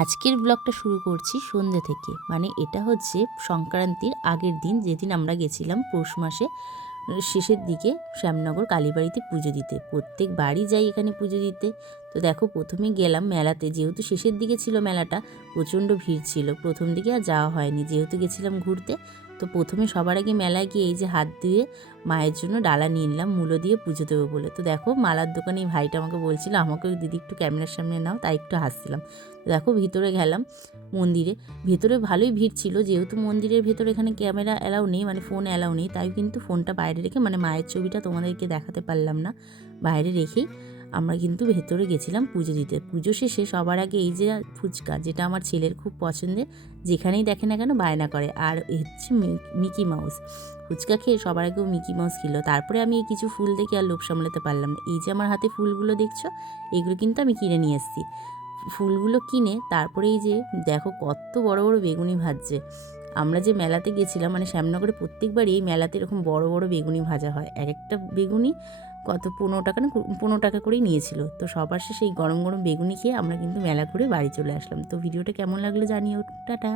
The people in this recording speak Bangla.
আজকের ব্লগটা শুরু করছি সন্ধ্যে থেকে, মানে এটা হচ্ছে সংক্রান্তির আগের দিন, যেদিন আমরা গেছিলাম পৌষ মাসে শেষের দিকে শ্যামনগর কালীবাড়িতে পুজো দিতে। প্রত্যেক বাড়ি যাই এখানে পুজো দিতে। তো দেখো, প্রথমে গেলাম মেলাতে, যেহেতু শেষের দিকে ছিল মেলাটা, প্রচণ্ড ভিড় ছিল। প্রথম দিকে আর যাওয়া হয়নি, যেহেতু গেছিলাম ঘুরতে। তো প্রথমে সবার আগে মেলায় গিয়ে এই যে হাত ধুয়ে মায়ের জন্য ডালা নিয়ে নিলাম মূলো দিয়ে পুজো দেবো বলে। তো দেখো, মালার দোকানে এই ভাইটা আমাকে বলছিল, আমাকেও দিদি একটু ক্যামেরার সামনে নাও, তাই একটু হাসছিলাম। দেখো, ভিতরে গেলাম মন্দিরে। ভেতরে ভালোই ভিড় ছিল, যেহেতু মন্দিরের ভেতরে এখানে ক্যামেরা অ্যালাউ নেই, মানে ফোন অ্যালাউ নেই, তাই কিন্তু ফোনটা বাইরে রেখে, মানে মায়ের ছবিটা তোমাদেরকে দেখাতে পারলাম না, বাইরে রেখেই আমরা কিন্তু ভেতরে গেছিলাম পুজো দিতে। পুজো শেষে সবার আগে এই যে ফুচকা, যেটা আমার ছেলের খুব পছন্দের, যেখানেই দেখে না কেন বায়না করে, আর হচ্ছে মিকি মাউস। ফুচকা খেয়ে সবার আগেও মিকি মাউস খেলো। তারপরে আমি এই কিছু ফুল দেখে আর লোভ সামলাতে পারলাম না। এই যে আমার হাতে ফুলগুলো দেখছো, এগুলো কিন্তু আমি কিনে নিয়ে এসেছি। ফুলগুলো কিনে তারপরে এই যে দেখো কত বড় বড় বেগুনি ভাজছে। আমরা যে মেলাতে গেছিলাম, মানে শ্যামনগরে প্রত্যেকবার এই মেলাতে এরকম বড় বড় বেগুনি ভাজা হয়। এক একটা বেগুনি কত 15 টাকা না 15 টাকা করেই নিয়েছিল। তো সবার শেষে এই গরম গরম বেগুনি খেয়ে আমরা কিন্তু মেলা করে বাড়ি চলে আসলাম। তো ভিডিওটা কেমন লাগলো জানিও। টাটা।